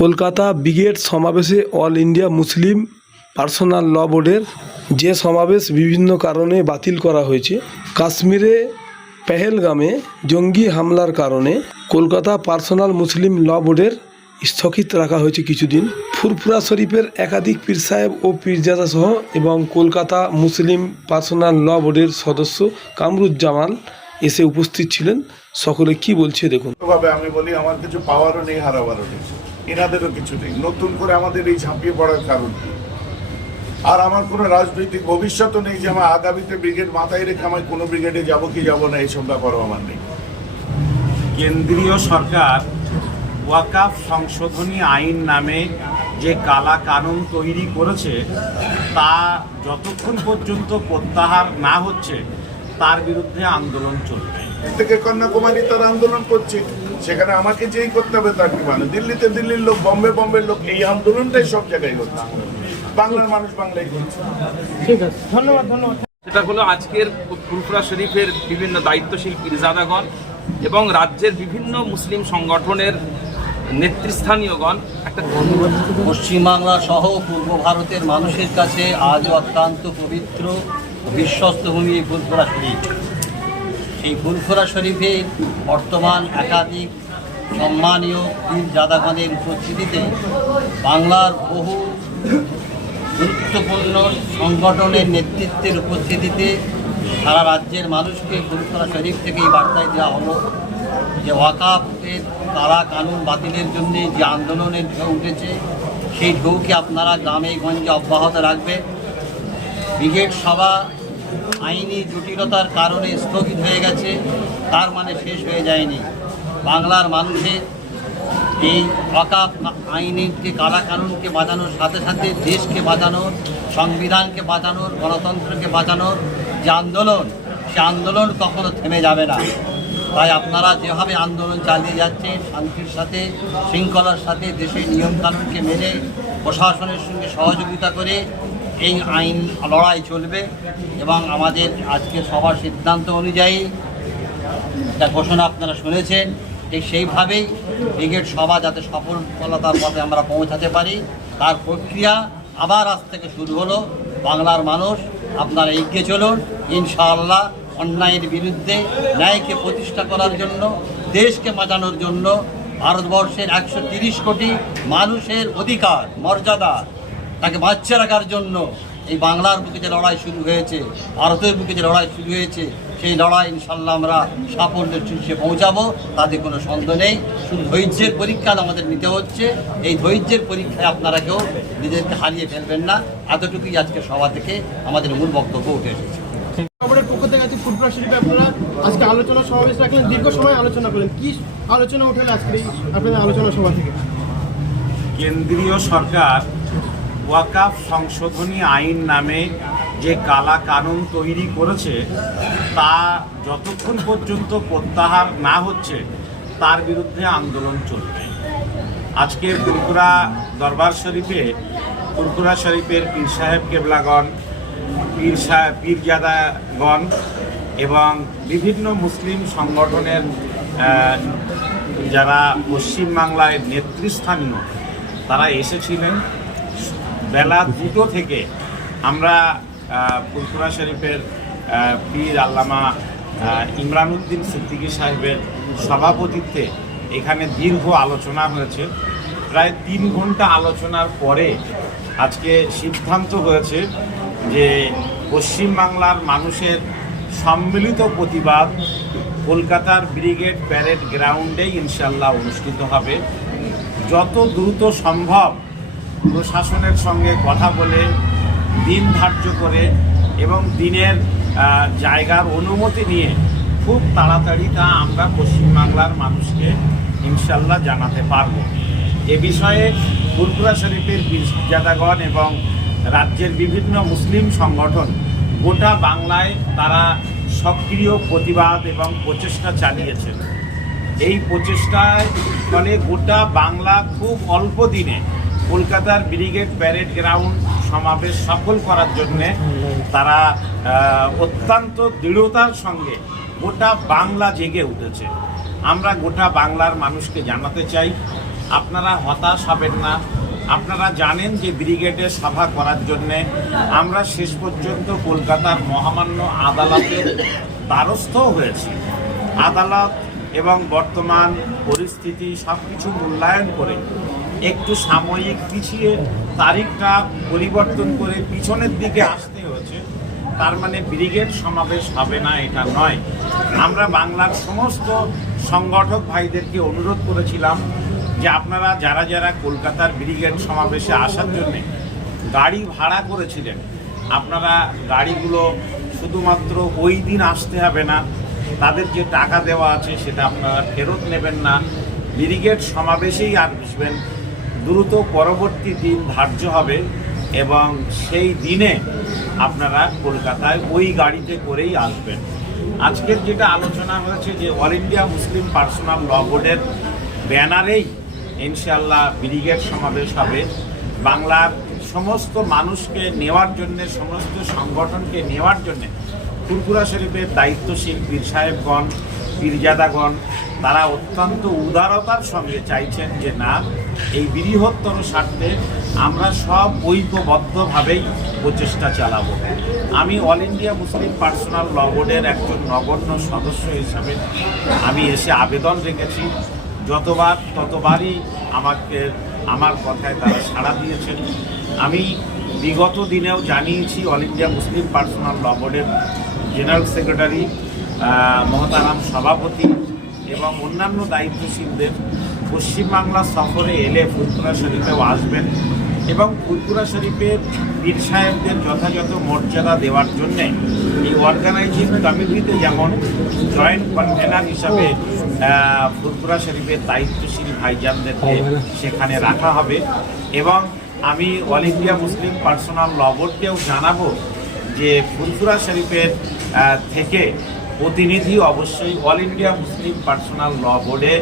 Kolkata brigade সমাবেশে all India Muslim personal ল বোর্ডের যে সমাবেশ বিভিন্ন কারণে বাতিল করা হয়েছে। কাশ্মীরে পেহেলগামে জঙ্গি হামলার কারণে কলকাতা পার্সোনাল মুসলিম ল বোর্ডের স্থগিত রাখা হয়েছে কিছুদিন। ফুরফুরা শরীফের একাধিক পীর সাহেব ও পীরজাদা সহ এবং কলকাতা মুসলিম পার্সোনাল ল বোর্ডের সদস্য কামরুজ্জামান এসে উপস্থিত ছিলেন। সকলে কি বলছে দেখুন। আমি বলি আমার কিছু পাওয়ারও নেই, হারাবারও নেই, এনাদেরও কিছু নেই। নতুন করে আমাদের এই ঝাঁপিয়ে পড়ার কারণ কি? আর আমার কোনো রাজনৈতিক ভবিষ্যৎও নেই যে আমার আগামীতে ব্রিগেড মাথায় রেখে আমি কোনো ব্রিগেডে যাব কি যাব না এইসব ব্যাপারও আমার নেই। কেন্দ্রীয় সরকার ওয়াকাফ সংশোধনী আইন নামে যে কালা কানুন তৈরি করেছে তা যতক্ষণ পর্যন্ত প্রত্যাহার না হচ্ছে তার বিরুদ্ধে আন্দোলন চলবে। থেকে কন্যাকুমারী তার আন্দোলন করছে, সেখানে আমাকে যেই করতে হবে তার কি মানে? দিল্লিতে দিল্লির লোক, বোম্বের লোক, এই আন্দোলনটাই সব জায়গায় হচ্ছে। বাংলার মানুষ বাংলায় করছে। ঠিক আছে, ধন্যবাদ। সেটা হলো আজকের ফুরফুরা শরীফের বিভিন্ন দায়িত্বশীল পীরজাদাগণ এবং রাজ্যের বিভিন্ন মুসলিম সংগঠনের নেতৃস্থানীয়গণ একটা পশ্চিমবাংলা সহ পূর্ব ভারতের মানুষের কাছে আজও অত্যন্ত পবিত্র বিশ্বস্ত ভূমি এই ফুরফুরা শরীফ। সেই ফুরফুরা শরীফে বর্তমান একাধিক সম্মানীয় পীরজাদাগণের উপস্থিতিতে বাংলার বহু গুরুত্বপূর্ণ সংগঠনের নেতৃত্বের উপস্থিতিতে সারা রাজ্যের মানুষকে ফুরফুরা শরীফ থেকে এই বার্তায় দেওয়া হলো যে ওয়াকাফের কালা কানুন বাতিলের জন্য যে আন্দোলনের ঢেউ উঠেছে সেই ঢেউকে আপনারা গ্রামে গঞ্জে অব্যাহত রাখবেন। ব্রিগেড সভা আইনি জটিলতার কারণে স্থগিত হয়ে গেছে, তার মানে শেষ হয়ে যায়নি। বাংলার মানুষের এই ওয়াকাফ আইনকে কালা কানুনকে বাঁচানোর সাথে সাথে দেশকে বাঁচানোর, সংবিধানকে বাঁচানোর, গণতন্ত্রকে বাঁচানোর যে আন্দোলন, সে আন্দোলন কখনো থেমে যাবে না। তাই আপনারা যেভাবে আন্দোলন চালিয়ে যাচ্ছেন শান্তির সাথে, শৃঙ্খলার সাথে, দেশের নিয়মকানুনকে মেনে প্রশাসনের সঙ্গে সহযোগিতা করে এই আইন লড়াই চলবে। এবং আমাদের আজকের সবার সিদ্ধান্ত অনুযায়ী একটা ঘোষণা আপনারা শুনেছেন, ঠিক সেইভাবেই ব্রিগেড সভা যাতে সফলতার পথে আমরা পৌঁছাতে পারি তার প্রক্রিয়া আবার আজ থেকে শুরু হলো। বাংলার মানুষ আপনারা এগিয়ে চলুন, ইনশাআল্লাহ অন্যায়ের বিরুদ্ধে ন্যায়কে প্রতিষ্ঠা করার জন্য, দেশকে বাঁচানোর জন্য, ভারতবর্ষের 130 কোটি মানুষের অধিকার মর্যাদা তাকে বাঁচিয়ে রাখার জন্য এই বাংলার বুকে যে লড়াই শুরু হয়েছে, ভারতের বুকে যে লড়াই শুরু হয়েছে, সেই লড়াই ইনশাল্লাহ আমরা সাফল্যের শীর্ষে পৌঁছাবো, তাতে কোনো সন্দেহ নেই। শুধু ধৈর্যের পরীক্ষা আমাদের নিতে হচ্ছে, এই ধৈর্যের পরীক্ষায় আপনারা কেউ নিজেদেরকে হারিয়ে ফেলবেন না। এতটুকুই আজকে সভা থেকে আমাদের মূল বক্তব্য উঠে এসেছে। খবরের পক্ষ থেকে আছে ফুরফুরা শরীফে আপনারা আজকে আলোচনা সমাবেশ রাখলেন, দীর্ঘ সময় আলোচনা করলেন, কি আলোচনা উঠে আজকে আপনাদের আলোচনা সভা থেকে? কেন্দ্রীয় সরকার ওয়াকাফ সংশোধনী আইন নামে যে কালা কানুন তৈরি করেছে তা যতক্ষণ পর্যন্ত প্রত্যাহার না হচ্ছে তার বিরুদ্ধে আন্দোলন চলবে। আজকে ফুরফুরা দরবার শরীফে ফুরফুরা শরীফের পীর সাহেব কেবলাগণ, পীরজাদাগণ এবং বিভিন্ন মুসলিম সংগঠনের যারা পশ্চিমবাংলায় নেতৃস্থানীয় তারা এসেছিলেন। বেলা 2টো থেকে আমরা ফুরফুরা শরীফের পীর আল্লামা ইমরানউদ্দিন সিদ্দিকী সাহেবের সভাপতিত্বে এখানে দীর্ঘ আলোচনা হয়েছে। প্রায় 3 ঘন্টা আলোচনার পরে আজকে সিদ্ধান্ত হয়েছে যে পশ্চিমবাংলার মানুষের সম্মিলিত প্রতিবাদ কলকাতার ব্রিগেড প্যারেড গ্রাউন্ডে ইনশাল্লাহ অনুষ্ঠিত হবে। যত দ্রুত সম্ভব প্রশাসনের সঙ্গে কথা বলে দিন ধার্য করে এবং দিনের জায়গার অনুমতি নিয়ে খুব তাড়াতাড়ি তা আমরা পশ্চিমবাংলার মানুষকে ইনশাল্লাহ জানাতে পারব। এ বিষয়ে ফুরফুরা শরীফের পীরজাদাগণ এবং রাজ্যের বিভিন্ন মুসলিম সংগঠন গোটা বাংলায় তারা সক্রিয় প্রতিবাদ এবং প্রচেষ্টা চালিয়েছেন। এই প্রচেষ্টায় ফলে গোটা বাংলা খুব অল্প দিনে কলকাতার ব্রিগেড প্যারেড গ্রাউন্ড সমাবেশ সফল করার জন্যে তারা অত্যন্ত দৃঢ়তার সঙ্গে গোটা বাংলা জেগে উঠেছে। আমরা গোটা বাংলার মানুষকে জানাতে চাই আপনারা হতাশ হবেন না। আপনারা জানেন যে ব্রিগেডে সভা করার জন্যে আমরা শেষ পর্যন্ত কলকাতার মহামান্য আদালতের দ্বারস্থ হয়েছি। আদালত এবং বর্তমান পরিস্থিতি সব কিছু মূল্যায়ন করে একটু সাময়িক পিছিয়ে তারিখটা পরিবর্তন করে পিছনের দিকে আসতে হয়েছে। তার মানে ব্রিগেড সমাবেশ হবে না এটা নয়। আমরা বাংলার সমস্ত সংগঠক ভাইদেরকে অনুরোধ করেছিলাম যে আপনারা যারা যারা কলকাতার ব্রিগেড সমাবেশে আসার জন্যে গাড়ি ভাড়া করেছিলেন, আপনারা গাড়িগুলো শুধুমাত্র ওই দিন আসতে হবে না, তাদের যে টাকা দেওয়া আছে সেটা আপনারা ফেরত নেবেন না, ব্রিগেড সমাবেশেই আসবেন। দ্রুত পরবর্তী দিন ধার্য হবে এবং সেই দিনে আপনারা কলকাতায় ওই গাড়িতে করেই আসবেন। আজকের যেটা আলোচনা হয়েছে যে অল ইন্ডিয়া মুসলিম পার্সোনাল ল বোর্ডের ব্যানারেই ইনশাআল্লাহ ব্রিগেড সমাবেশ হবে। বাংলার সমস্ত মানুষকে নেওয়ার জন্যে, সমস্ত সংগঠনকে নেওয়ার জন্যে ফুরফুরা শরীফের দায়িত্বশীল পীর সাহেবগণ, পীরজাদাগণ তারা অত্যন্ত উদারতার সঙ্গে চাইছেন যে না, এই বৃহত্তর স্বার্থে আমরা সব ঐক্যবদ্ধভাবেই প্রচেষ্টা চালাবো। আমি অল ইন্ডিয়া মুসলিম পার্সোনাল ল বোর্ডের একজন নগণ্য সদস্য হিসাবে আমি এসে আবেদন রেখেছি। যতবার ততবারই আমার কথায় তারা সাড়া দিয়েছেন। আমি বিগত দিনেও জানিয়েছি অল ইন্ডিয়া মুসলিম পার্সোনাল ল বোর্ডের জেনারেল সেক্রেটারি, মহতারাম সভাপতি এবং অন্যান্য দায়িত্বশীলদের পশ্চিমবাংলা সফরে এলে ফুরফুরা শরীফেও আসবেন এবং ফুরফুরা শরীফের পীর সাহেবদের যথাযথ মর্যাদা দেওয়ার জন্যে এই অর্গানাইজিং কমিটিতে যেমন জয়েন্ট কনভেনার হিসাবে ফুরফুরা শরীফের দায়িত্বশীল ভাইজানদেরকে সেখানে রাখা হবে। এবং আমি অল ইন্ডিয়া মুসলিম পার্সোনাল ল বোর্ডকেও জানাবো যে ফুরফুরা শরীফের থেকে প্রতিনিধি অবশ্যই অল ইন্ডিয়া মুসলিম পার্সোনাল ল বোর্ডে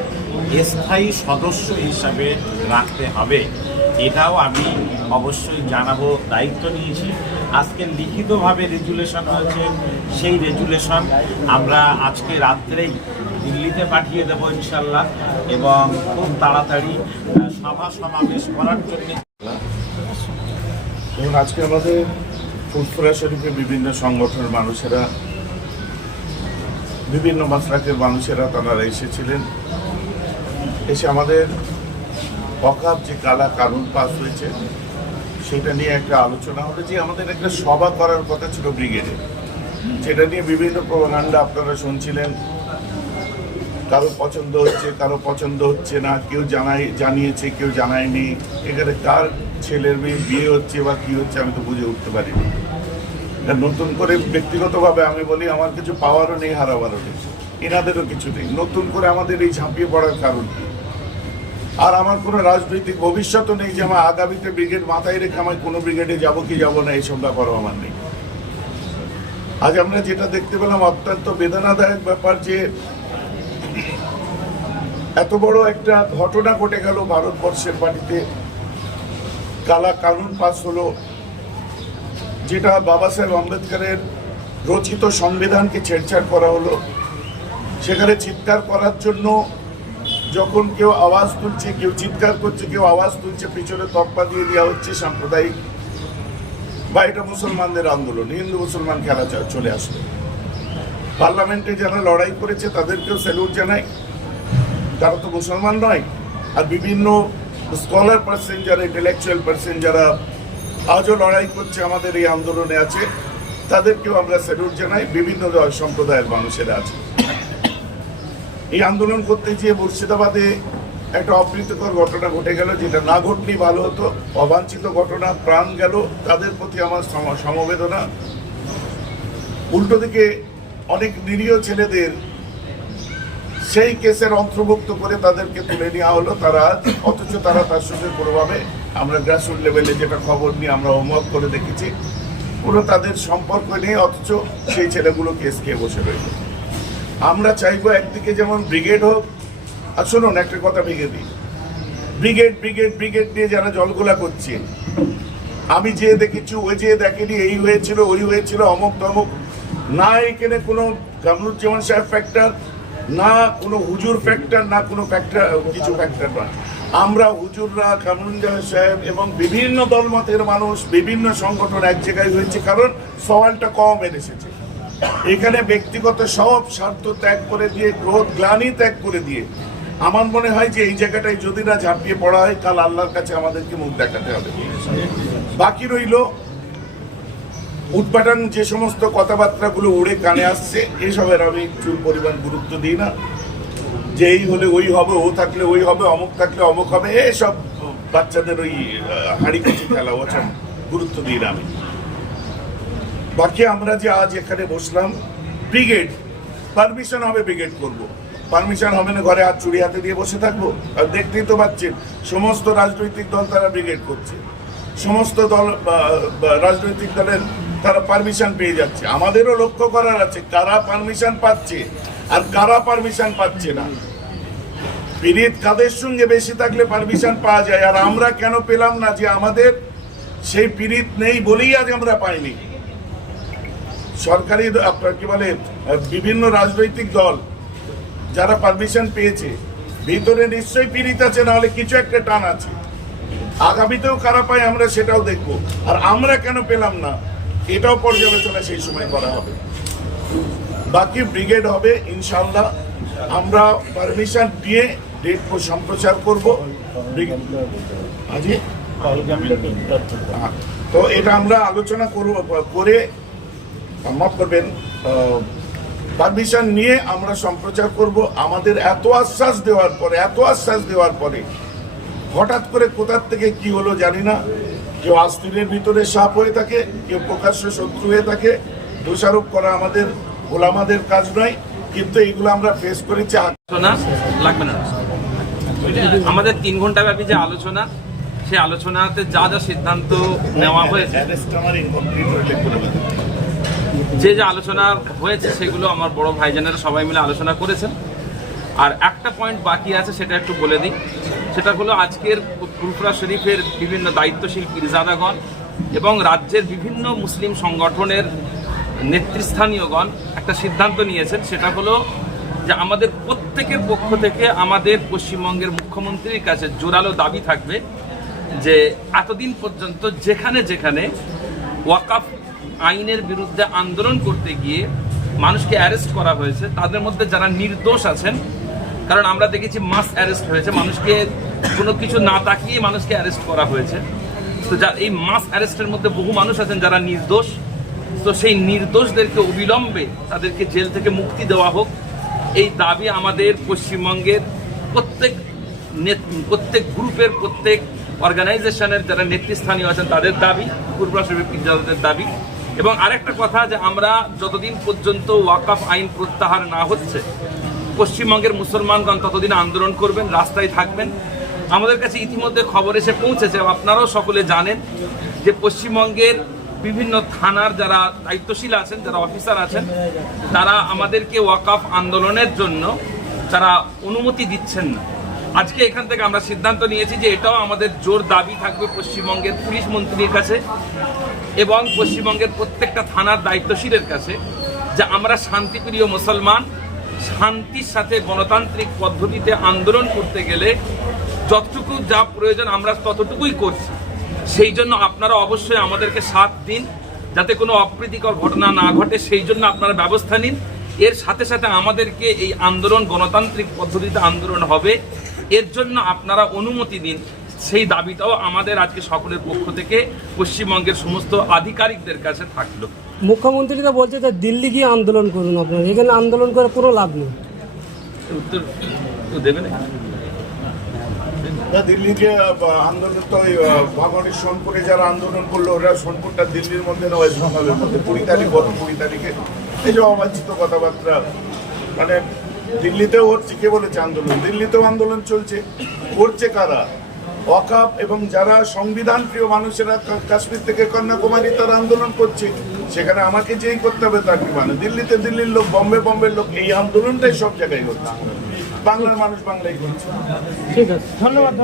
স্থায়ী সদস্য হিসাবে রাখতে হবে। এটাও আমি অবশ্যই জানাবো, দায়িত্ব নিয়েছি। আজকে লিখিতভাবে রেজুলেশন হয়েছে, সেই রেজুলেশন আমরা আজকে রাত্রেই দিল্লিতে পাঠিয়ে দেবো ইনশাল্লাহ এবং খুব তাড়াতাড়ি সভা সমাবেশ করার জন্য। এবং আজকে আমাদের ফুরফুরা শরীফে বিভিন্ন সংগঠনের মানুষেরা, বিভিন্ন মাসরাকের মানুষেরা তারা এসেছিলেন। এসে আমাদের ওয়াকফ যে কালা কানুন পাস হয়েছে সেটা নিয়ে একটা আলোচনা হলো যে আমাদের একটা সভা করার কথা ছিল ব্রিগেডে, যেটা নিয়ে বিভিন্ন প্রোপাগান্ডা আপনারা শুনছিলেন। কারো পছন্দ হচ্ছে, কারো পছন্দ হচ্ছে না, কেউ জানিয়েছে, কেউ জানায়নি। এখানে কার ছেলের মেয়ে বিয়ে হচ্ছে বা কী হচ্ছে আমি তো বুঝে উঠতে পারিনি। নতুন করে ব্যক্তিগতভাবে আমি বলি, আমার কিছু পাওয়ারও নেই, হারাবারও নেই, এনাদেরও কিছু নেই। নতুন করে আমাদের এই ঝাঁপিয়ে পড়ার কারণ কি? আর আমার কোনো রাজনৈতিক ভবিষ্যৎও নেই যে আমার আগামীতে ব্রিগেড মাথায় রেখে আমি কোনো ব্রিগেডে যাবো কি যাবো না এইসব ব্যাপারও আমার নেই। আজ আমরা যেটা দেখতে পেলাম অত্যন্ত বেদনাদায়ক ব্যাপার যে এত বড় একটা ঘটনা ঘটে গেল ভারতবর্ষের মাটিতে। কালা কানুন পাস হলো, যেটা বাবা সাহেব আম্বেদকরের রচিত সংবিধানকে ছেড়ছাড় করা হলো। সেখানে চিৎকার করার জন্য যখন কেউ আওয়াজ তুলছে, কেউ চিৎকার করছে, কেউ আওয়াজ তুলছে, পিছনে তকপা দিয়ে দেওয়া হচ্ছে সাম্প্রদায়িক, বা এটা মুসলমানদের আন্দোলন, হিন্দু মুসলমান খেলা চলে আসবে। পার্লামেন্টে যারা লড়াই করেছে তাদেরকেও স্যালুট জানাই, তারা তো মুসলমান নয়। আর বিভিন্ন স্কলার পার্সন যারা, ইন্টেলেকচুয়াল পার্সন যারা আজও লড়াই করছে আমাদের এই আন্দোলনে আছে, তাদেরকেও আমরা স্যালুট জানাই। বিভিন্ন সম্প্রদায়ের মানুষেরা আছে। এই আন্দোলন করতে গিয়ে মুর্শিদাবাদে একটা অপ্রীতিকর ঘটনা ঘটে গেল, যেটা না ঘটলেই ভালো হতো। অবাঞ্ছিত ঘটনা, প্রাণ গেল, তাদের প্রতি আমার সমবেদনা। উল্টো দিকে অনেক নিরীহ ছেলেদের সেই কেসের অন্তর্ভুক্ত করে তাদেরকে তুলে নেওয়া হলো, অথচ তারা তার সঙ্গে কোনোভাবে, আমরা গ্রাসরুট লেভেলে যেটা খবর নিয়ে আমরা হোমওয়ার্ক করে দেখেছি, পুরো তাদের সম্পর্ক নেই, অথচ সেই ছেলেগুলো কেস খেয়ে বসে রয়েছে। আমরা চাইবো একদিকে যেমন ব্রিগেড হোক। আর শুনুন একটা কথা ভেঙে দিই, ব্রিগেড ব্রিগেড ব্রিগেড নিয়ে যারা জলগোলা করছে, আমি যে দেখেছি ওই যে দেখেনি, এই হয়েছিল ওই হয়েছিল অমুক তমুক, না এখানে কোনো কামরুজ্জামান সাহেব ফ্যাক্টর, না কোনো হুজুর ফ্যাক্টর, না কোনো ফ্যাক্টর, কিছু ফ্যাক্টর নয়। আমরা হুজুররা, কামরুজ্জামান সাহেব এবং বিভিন্ন দলমতের মানুষ, বিভিন্ন সংগঠন এক জায়গায় হয়েছে, কারণ সওয়ালটা কম এসেছে। এখানে ব্যক্তিগত সব স্বার্থ ত্যাগ করে দিয়ে, ক্রোধ গ্লানি ত্যাগ করে দিয়ে, আমার মনে হয় যে এই জায়গাটায় যদি না ঝাঁপিয়ে পড়া হয়, কাল আল্লাহর কাছে আমাদেরকে মুখ দেখাতে হবে। বাকি রইল উৎপাদন যে সমস্ত কথাবার্তাগুলো উড়ে কানে আসছে, এসবের আমি চুল পরিমাণ গুরুত্ব দিই না। যে এই হলে ওই হবে, ও থাকলে ওই হবে, অমুক থাকলে অমুক হবে, এসব বাচ্চাদের ওই হাড়ি কাছি খেলা, ওসব গুরুত্ব দিই না আমি। বাকি আমরা যে আজ এখানে বসলাম, ব্রিগেড পারমিশন হবে, ব্রিগেড করব। পারমিশন হবে না ঘরে হাত চুড়ি হাতে দিয়ে বসে থাকবো? আর দেখতেই তো পাচ্ছেন সমস্ত রাজনৈতিক দল তারা ব্রিগেড করছে, সমস্ত দল রাজনৈতিক দলের তারা পারমিশন পেয়ে যাচ্ছে। আমাদেরও লক্ষ্য করার আছে কারা পারমিশন পাচ্ছে আর কারা পারমিশন পাচ্ছে না। পীড়িত কাদের সঙ্গে বেশি থাকলে পারমিশন পাওয়া যায়, আর আমরা কেন পেলাম না? যে আমাদের সেই পীড়িত নেই বলেই আজ আমরা পাইনি। সরকারি আপনার কি বলে বিভিন্ন রাজনৈতিক দল যারা পারমিশন পেয়েছে, ভিতরে নিশ্চয়ই পীড়িত আছে, নাহলে কিছু একটা টান আছে। আগামীতেও কারা পায় আমরা সেটাও দেখব। আর আমরা কেন পেলাম না এটাও পর্যালোচনা সেই সময় করা হবে। বাকি ব্রিগেড হবে ইনশাআল্লাহ। আমরা পারমিশন দিয়ে ডেট সম্প্রচার করব। তো এটা আমরা আলোচনা করে মাফ করবেন, পারমিশন নিয়ে আমরা সম্প্রচার করব। আমাদের এত আশ্বাস দেওয়ার পরে হঠাৎ করে কোথার থেকে কি হলো জানি না, কেউ আস্তিনের ভিতরে সাপ হয়ে থাকে, কেউ প্রকাশ্য শত্রু হয়ে থাকে। দোষারোপ করা আমাদের ওলামাদের কাজ নয়, কিন্তু এইগুলো আমরা ফেস করেছি। আলোচনা লাগবে না, আমাদের 3 ঘন্টা ব্যাপী যে আলোচনা, সেই আলোচনাতে যা যা সিদ্ধান্ত নেওয়া হয়েছে, যে আলোচনা হয়েছে সেগুলো আমার বড় ভাইজানেরা সবাই মিলে আলোচনা করেছেন। আর একটা পয়েন্ট বাকি আছে, সেটা একটু বলে দিই। সেটা হলো আজকের ফুরফুরা শরীফের বিভিন্ন দায়িত্বশীল পীরজাদাগণ এবং রাজ্যের বিভিন্ন মুসলিম সংগঠনের নেতৃস্থানীয়গণ একটা সিদ্ধান্ত নিয়েছেন। সেটা হলো যে আমাদের প্রত্যেকের পক্ষ থেকে আমাদের পশ্চিমবঙ্গের মুখ্যমন্ত্রীর কাছে জোরালো দাবি থাকবে যে এতদিন পর্যন্ত যেখানে যেখানে ওয়াকাফ আইনের বিরুদ্ধে আন্দোলন করতে গিয়ে মানুষকে অ্যারেস্ট করা হয়েছে, তাদের মধ্যে যারা নির্দোষ আছেন, কারণ আমরা দেখেছি মাস অ্যারেস্ট হয়েছে, মানুষকে কোনো কিছু না তাকিয়ে মানুষকে অ্যারেস্ট করা হয়েছে। তো এই মাস অ্যারেস্টের মধ্যে বহু মানুষ আছেন যারা নির্দোষ। তো সেই নির্দোষদেরকে অবিলম্বে তাদেরকে জেল থেকে মুক্তি দেওয়া হোক, এই দাবি আমাদের পশ্চিমবঙ্গের প্রত্যেক গ্রুপের, প্রত্যেক অর্গানাইজেশনের যারা নেতৃস্থানীয় আছেন তাদের দাবি, ফুরফুরা শরীফের পীরজাদাদের দাবি। এবং আরেকটা কথা, যে আমরা যতদিন পর্যন্ত ওয়াকাফ আইন প্রত্যাহার না হচ্ছে, পশ্চিমবঙ্গের মুসলমানগণ ততদিন আন্দোলন করবেন, রাস্তায় থাকবেন। আমাদের কাছে ইতিমধ্যে খবর এসে পৌঁছেছে, আপনারাও সকলে জানেন, যে পশ্চিমবঙ্গের বিভিন্ন থানার যারা দায়িত্বশীল আছেন, যারা অফিসার আছেন, তারা আমাদেরকে ওয়াকাফ আন্দোলনের জন্য তারা অনুমতি দিচ্ছেন না। আজকে এখান থেকে আমরা সিদ্ধান্ত নিয়েছি যে এটাও আমাদের জোর দাবি থাকবে পশ্চিমবঙ্গের পুলিশ মন্ত্রীর কাছে এবং পশ্চিমবঙ্গের প্রত্যেকটা থানার দায়িত্বশীলের কাছে, যে আমরা শান্তিপ্রিয় মুসলমান, শান্তির সাথে গণতান্ত্রিক পদ্ধতিতে আন্দোলন করতে গেলে যতটুকু যা প্রয়োজন আমরা ততটুকুই করছি। সেই জন্য আপনারা অবশ্যই আমাদেরকে 7 দিন, যাতে কোনো অপ্রীতিকর ঘটনা না ঘটে, সেই জন্য আপনারা ব্যবস্থা নিন। এর সাথে সাথে আমাদেরকে এই আন্দোলন গণতান্ত্রিক পদ্ধতিতে আন্দোলন হবে, এর জন্য আপনারা অনুমতি দিন। সেই দাবিটাও আমাদের আজকে সকলের পক্ষ থেকে পশ্চিমবঙ্গের সমস্ত আধিকারিকদের কাছে থাকলো। মুখ্যমন্ত্রী তো বলছে যে দিল্লি গিয়ে আন্দোলন করুন, আপনারা এখানে আন্দোলন করে কোনো লাভ নেই। উত্তর তো দেবে না। দিল্লিতে আন্দোলন তো ভাগনের সোনপুরে যারা আন্দোলন করলো, ওরা সোনপুরটা দিল্লির মধ্যে নয়, সকালের মধ্যে 20 তারিখে এই যে অবাঞ্ছিত কথাবার্তা, মানে দিল্লিতেও হচ্ছে। কে বলেছে আন্দোলন? দিল্লিতেও আন্দোলন চলছে। করছে কারা? ওয়াকাফ এবং যারা সংবিধান প্রিয় মানুষেরা কাশ্মীর থেকে কন্যাকুমারী তারা আন্দোলন করছে। সেখানে আমাকে যেই করতে হবে তার কি মানে? দিল্লিতে দিল্লির লোক, বোম্বের লোক, এই আন্দোলনটাই সব জায়গায় হচ্ছে। বাংলার মানুষ বাংলায় করছে। ঠিক আছে, ধন্যবাদ।